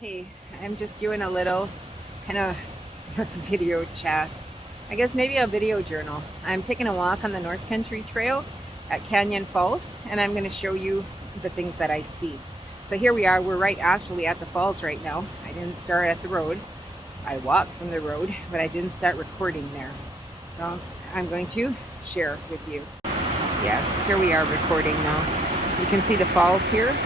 Hey, I'm just doing a little kind of video chat. I guess maybe a video journal. I'm taking a walk on the North Country Trail at Canyon Falls, and I'm going to show you the things that I see. So here we are. We're right actually at the falls right now. I didn't start at the road. I walked from the road, but I didn't start recording there. So I'm going to share with you. Yes, here we are recording now. You can see the falls here.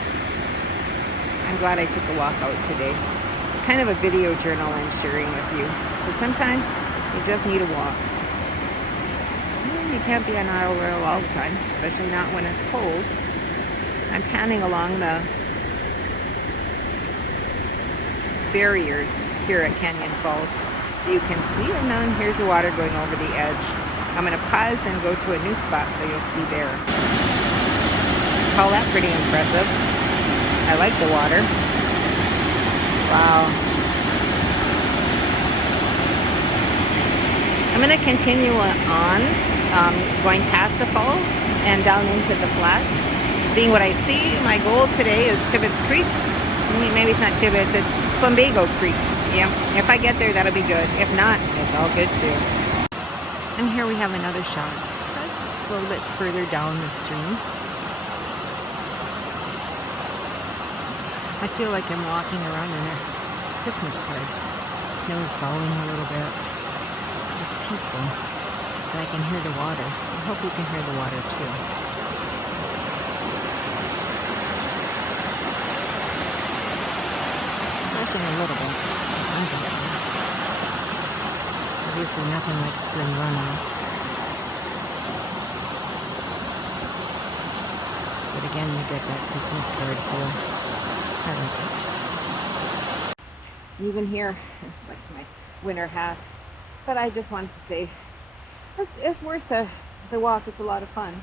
I'm glad I took a walk out today. It's kind of a video journal I'm sharing with you. But sometimes you just need a walk. You can't be on auto rail all the time, especially not when it's cold. I'm panning along the barriers here at Canyon Falls so you can see, and then here's the water going over the edge. I'm going to pause and go to a new spot so you'll see there. Call that pretty impressive. I like the water. Wow. I'm going to continue on, going past the falls and down into the flats, seeing what I see. My goal today is Tibbetts Creek. Maybe it's not Tibbetts, it's Plumbago Creek. Yeah, if I get there, that'll be good. If not, it's all good too. And here we have another shot. That's a little bit further down the stream. I feel like I'm walking around in a Christmas card. Snow is falling a little bit. It's peaceful. And I can hear the water. I hope you can hear the water too. Rushing a little bit. Obviously nothing like spring runoff. But again, you get that Christmas card feel. I like it. Even here, it's like my winter hat. But I just wanted to say, it's worth the walk. It's a lot of fun.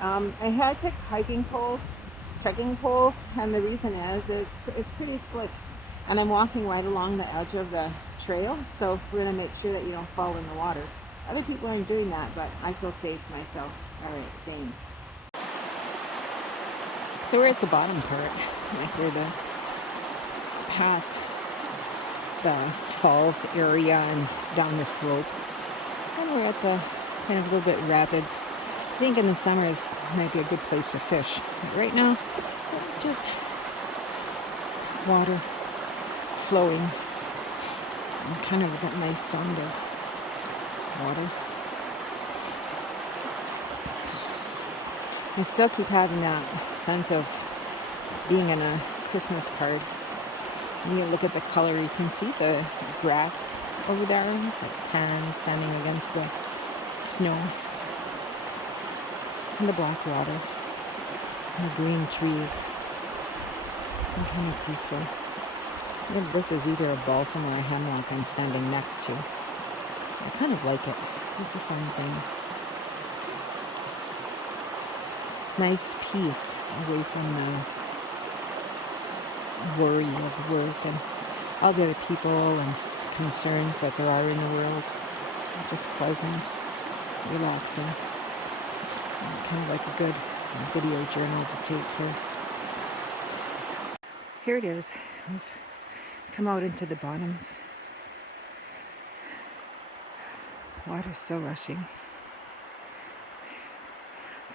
I had to hiking poles, trekking poles, and the reason is it's pretty slick. And I'm walking right along the edge of the trail, so we're going to make sure that you don't fall in the water. Other people aren't doing that, but I feel safe myself. All right, thanks. So we're at the bottom part, like we're past the falls area and down the slope. And we're at the kind of a little bit rapids. I think in the summer this might be a good place to fish. But right now, it's just water flowing and kind of that nice sound of water. I still keep having that sense of being in a Christmas card. When you look at the color, you can see the grass over there. It's like tan standing against the snow. And the black water. And the green trees. And kind of peaceful. I think this is either a balsam or a hemlock I'm standing next to. I kind of like it. It's a fun thing. Nice peace away from the worry of work and all the other people and concerns that there are in the world. Just pleasant, relaxing, and kind of like a good video journal to take here. Here it is. We've come out into the bottoms. Water's still rushing.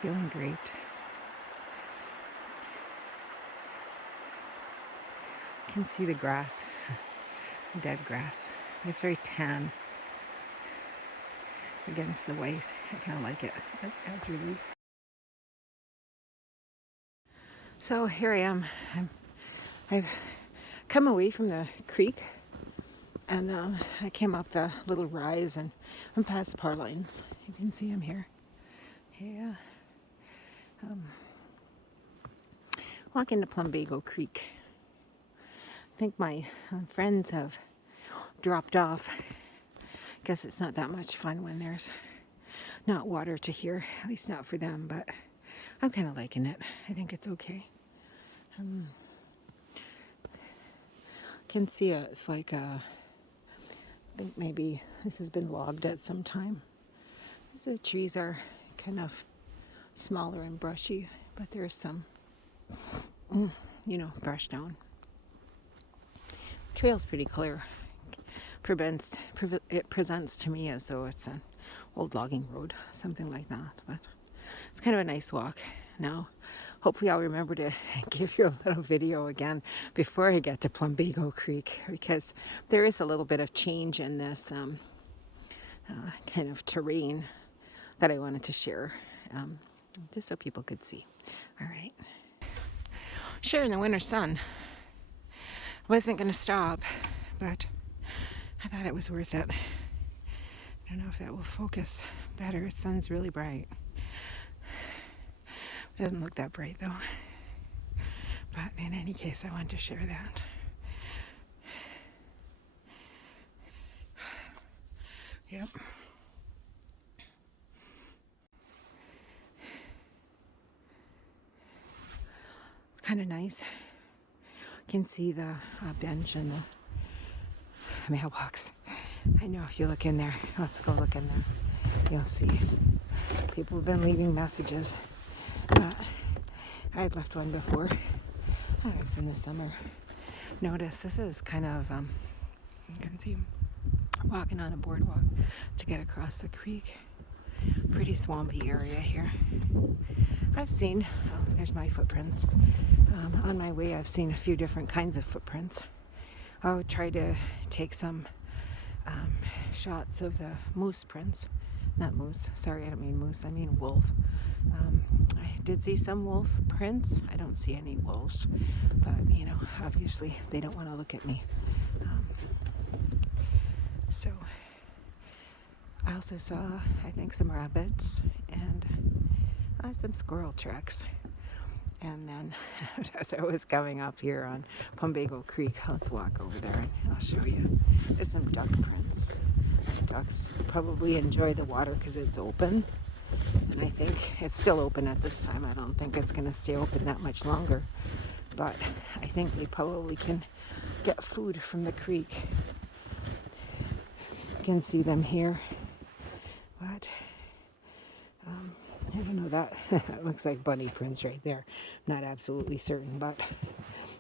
Feeling great. You can see the grass, dead grass. It's very tan against the white. I kind of like it. It adds relief. So here I am. I've come away from the creek and I came up the little rise and I'm past the power lines. You can see them here. Yeah. Walking to Plumbago Creek. I think my friends have dropped off. Guess it's not that much fun when there's not water to hear, at least not for them, but I'm kind of liking it. I think it's okay. Can see it's like I think maybe this has been logged at some time. The trees are kind of smaller and brushy, but there's some, brush down. trail's pretty clear. It presents to me as though it's an old logging road, something like that. But it's kind of a nice walk. Now, hopefully I'll remember to give you a little video again before I get to Plumbago Creek, because there is a little bit of change in this kind of terrain that I wanted to share, just so people could see. All right. Sharing the winter sun. Wasn't going to stop, but I thought it was worth it. I don't know if that will focus better. The sun's really bright. It doesn't look that bright though. But in any case, I wanted to share that. Yep. It's kind of nice. You can see the bench and the mailbox. I know if you look in there, let's go look in there. You'll see people have been leaving messages. I had left one before. It was in the summer. Notice this is kind of, you can see walking on a boardwalk to get across the creek. Pretty swampy area here. I've seen, there's my footprints. On my way I've seen a few different kinds of footprints. I'll try to take some shots of the moose prints. Not moose, sorry, I don't mean moose, I mean wolf. I did see some wolf prints. I don't see any wolves, but you know, obviously they don't want to look at me. So I also saw, I think, some rabbits and some squirrel tracks. And then as I was coming up here on Plumbago Creek, let's walk over there and I'll show you. There's some duck prints. Ducks probably enjoy the water because it's open. And I think it's still open at this time. I don't think it's going to stay open that much longer. But I think they probably can get food from the creek. You can see them here. But I don't know, that looks like bunny prints right there. Not absolutely certain, but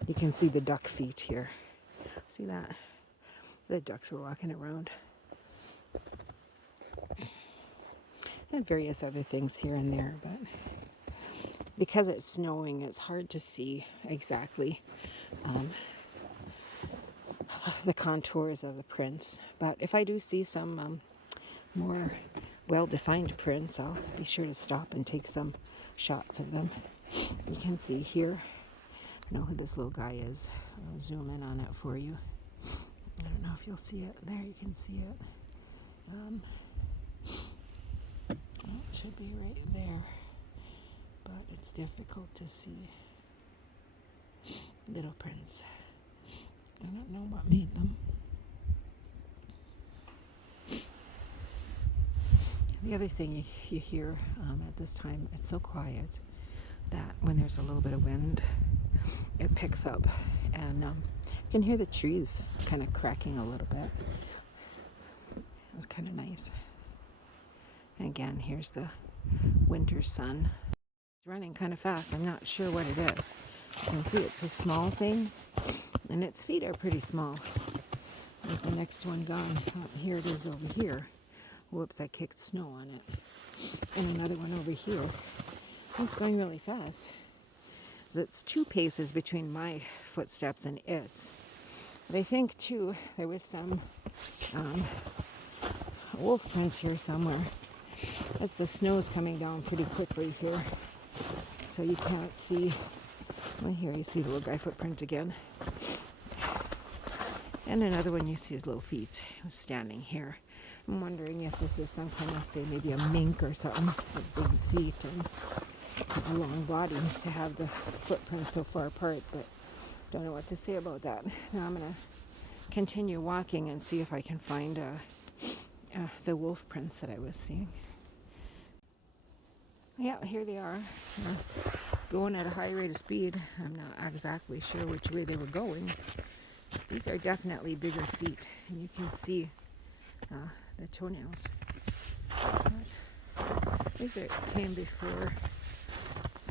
you can see the duck feet here. See that? The ducks were walking around. And various other things here and there, but because it's snowing, it's hard to see exactly the contours of the prints. But if I do see some more well-defined prints, I'll be sure to stop and take some shots of them. You can see here, I don't know who this little guy is. I'll zoom in on it for you. I don't know if you'll see it. There, you can see it. It should be right there, but it's difficult to see. Little prints. I don't know what made them. The other thing you hear at this time, it's so quiet that when there's a little bit of wind, it picks up, and you can hear the trees kind of cracking a little bit. It's kind of nice. And again, here's the winter sun. It's running kind of fast. I'm not sure what it is. You can see it's a small thing, and its feet are pretty small. There's the next one gone. Here it is over here. Whoops, I kicked snow on it. And another one over here. It's going really fast. So it's 2 paces between my footsteps and its. But I think, too, there was some wolf prints here somewhere. As the snow is coming down pretty quickly here. So you can't see. Well, here you see the little guy footprint again. And another one, you see his little feet. He was standing here. I'm wondering if this is some kind of, say, maybe a mink or something with big feet and a long body to have the footprints so far apart, but don't know what to say about that. Now I'm going to continue walking and see if I can find the wolf prints that I was seeing. Yeah, here they are. Going at a high rate of speed. I'm not exactly sure which way they were going. These are definitely bigger feet, and you can see the toenails. These came before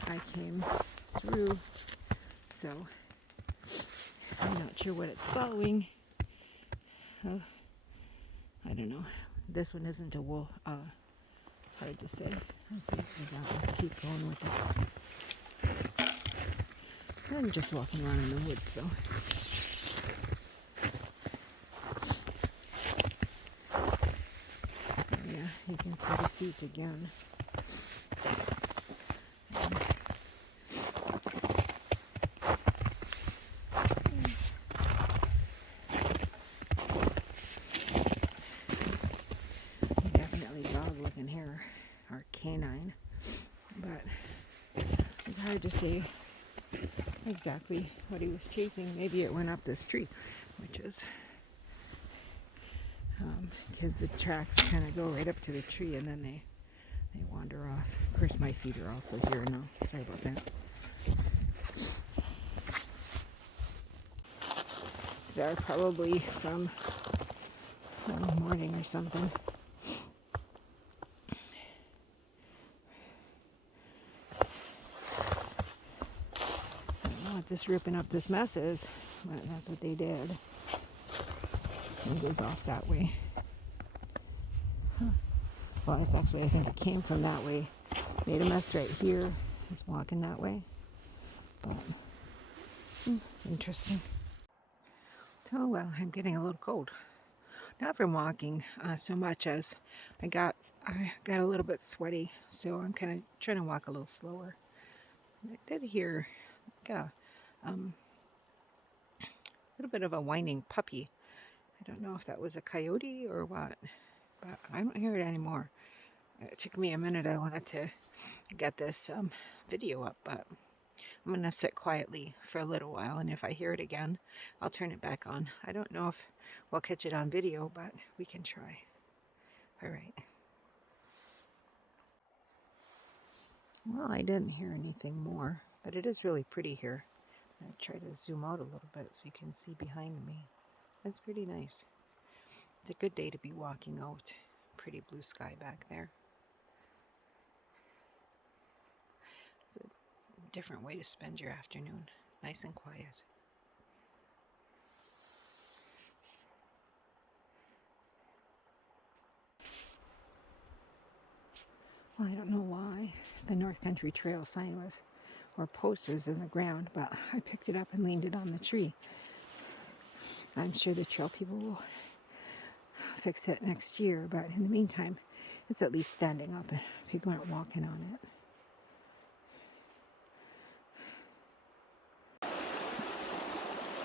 I came through, so I'm not sure what it's following. I don't know. This one isn't a wolf. It's hard to say. Let's keep going with it. I'm just walking around in the woods, though. Yeah, you can see the feet again. Definitely dog-looking hair, or canine, but it's hard to say exactly what he was chasing. Maybe it went up this tree, which is because the tracks kind of go right up to the tree and then they wander off. Of course, my feet are also here now. Sorry about that. These are probably from morning or something. I don't know what this ripping up this mess is, but that's what they did. It goes off that way. Well, it's actually, I think it came from that way. Made a mess right here. It's walking that way. But, interesting. Oh, well, I'm getting a little cold. Not from walking so much as I got a little bit sweaty. So I'm kind of trying to walk a little slower. I did hear like a little bit of a whining puppy. I don't know if that was a coyote or what, but I don't hear it anymore. It took me a minute. I wanted to get this video up, but I'm going to sit quietly for a little while, and if I hear it again, I'll turn it back on. I don't know if we'll catch it on video, but we can try. All right. Well, I didn't hear anything more, but it is really pretty here. I'll try to zoom out a little bit so you can see behind me. It's pretty nice. It's a good day to be walking out. Pretty blue sky back there. It's a different way to spend your afternoon. Nice and quiet. Well, I don't know why the North Country Trail sign was, or post was in the ground, but I picked it up and leaned it on the tree. I'm sure the trail people will fix it next year, but in the meantime, it's at least standing up and people aren't walking on it.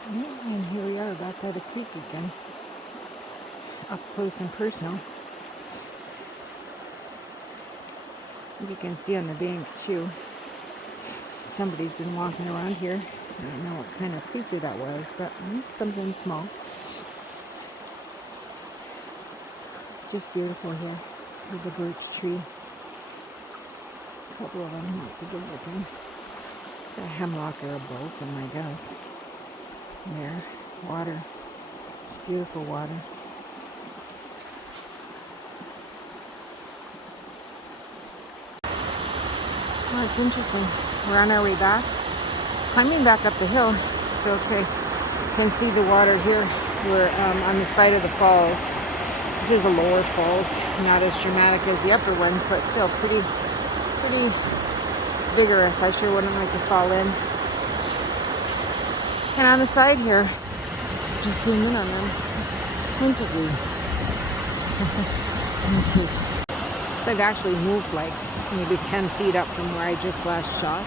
And here we are back by the creek again, up close and personal. You can see on the bank too, somebody's been walking around here. I don't know what kind of creature that was, but it's something small. It's just beautiful here. See the birch tree. A couple of them, not so good looking. It's a hemlock or a balsam, I guess. There, water. It's beautiful water. Well, it's interesting. We're on our way back, climbing back up the hill. So, okay, you can see the water here. We're on the side of the falls. This is the lower falls, not as dramatic as the upper ones, but still pretty vigorous. I sure wouldn't like to fall in. And on the side here, just zoom in on them, winter weeds. Cute. So I've actually moved like maybe 10 feet up from where I just last shot.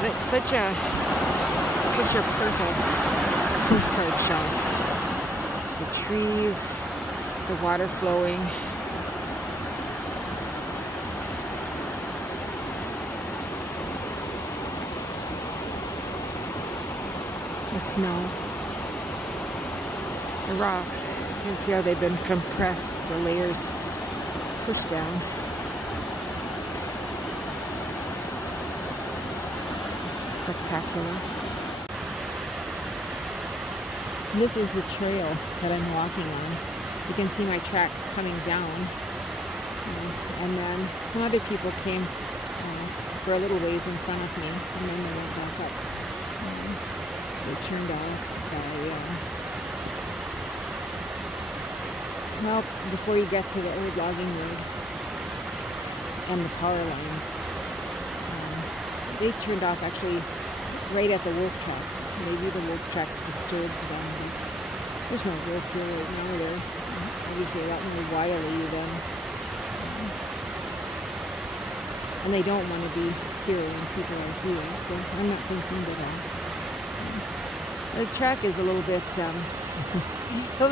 But it's such a picture perfect postcard shot. There's the trees, the water flowing. The snow. The rocks. You can see how they've been compressed, the layers pushed down. Spectacular. And this is the trail that I'm walking on. You can see my tracks coming down. And then some other people came for a little ways in front of me, and then they went back up. They turned off by Well, before you get to the old logging road and the power lines, they turned off actually right at the wolf tracks. Maybe the wolf tracks disturbed them, but there's no wolf here right now. They're obviously a lot more wily than, and they don't want to be here when people are here, so I'm not concerned at all. The track is a little bit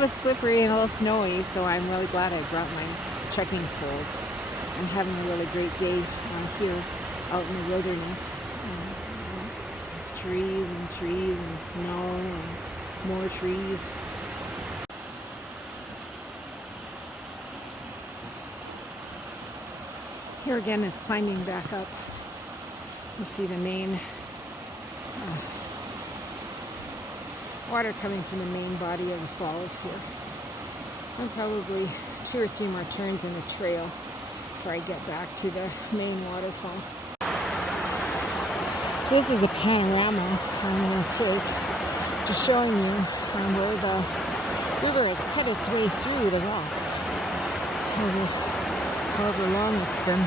slippery and a little snowy, so I'm really glad I brought my trekking poles. I'm having a really great day here out in the wilderness. Just trees and trees and snow and more trees. Here again is climbing back up. You see the main water coming from the main body of the falls here. And probably 2 or 3 more turns in the trail before I get back to the main waterfall. So this is a panorama I'm going to take, just showing you where the river has cut its way through the rocks. However long it's been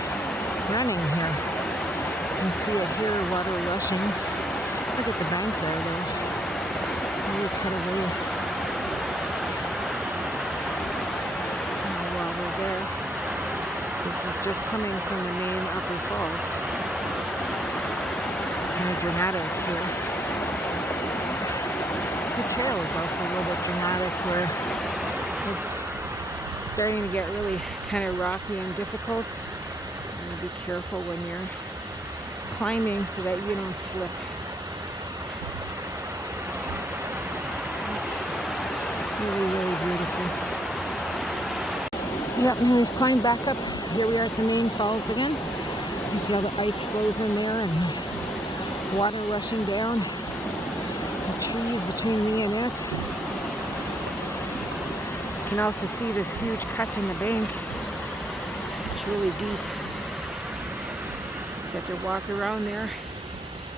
running here. You can see it here, water rushing. Look at the bank there. Really cut away. Water there. This is just coming from the main upper falls. Kind of dramatic here. The trail is also a little bit dramatic where it's starting to get really kind of rocky and difficult. And be careful when you're climbing so that you don't slip. It's really, really beautiful. Yep, and we've climbed back up. Here we are at the main falls again. You see all the ice flows in there and the water rushing down. The trees between me and it. You can also see this huge cut in the bank. It's really deep. So you have to walk around there,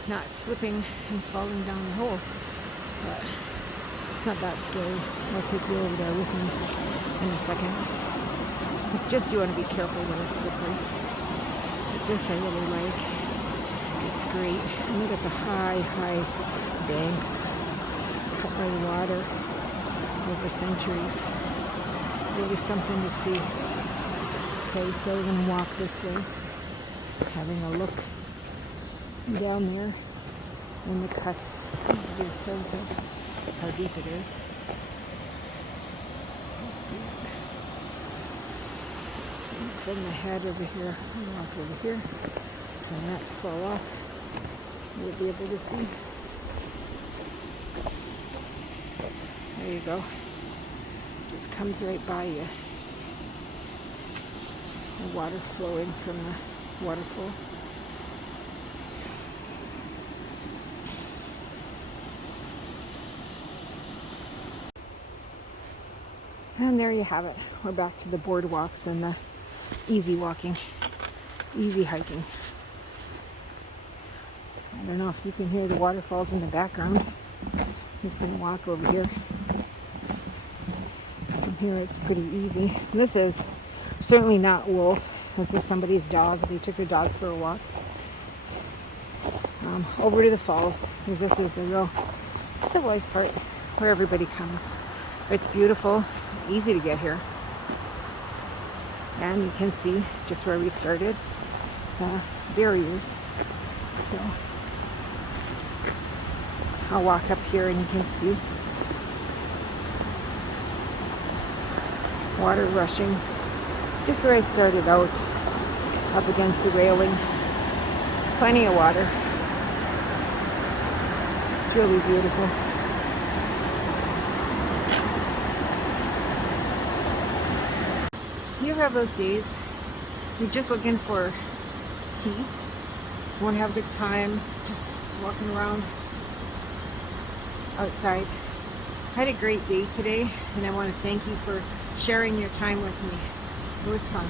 not slipping and falling down the hole. But it's not that scary. I'll take you over there with me in a second. Just you want to be careful when it's slippery. But this I really like. It's great. And look at the high banks cut by the water over centuries. Really something to see. Okay, so we're going to walk this way, having a look down there in the cuts. Give you a sense of how deep it is. Let's see. From the head over here, I'll walk over here, try not to fall off. You'll be able to see. There you go. Just comes right by you. The water flowing from the waterfall. And there you have it. We're back to the boardwalks and the easy walking, easy hiking. I don't know if you can hear the waterfalls in the background. I'm just going to walk over here. From here it's pretty easy. And this is certainly not Wolf. This is somebody's dog. They took their dog for a walk. Over to the falls, because this is the real civilized part where everybody comes. It's beautiful, easy to get here. And you can see just where we started, the barriers. So I'll walk up here and you can see water rushing just where I started out, up against the railing. Plenty of water. It's really beautiful. You ever have those days you're just looking for peace? You want to have a good time just walking around outside. I had a great day today and I want to thank you for sharing your time with me. It was fun.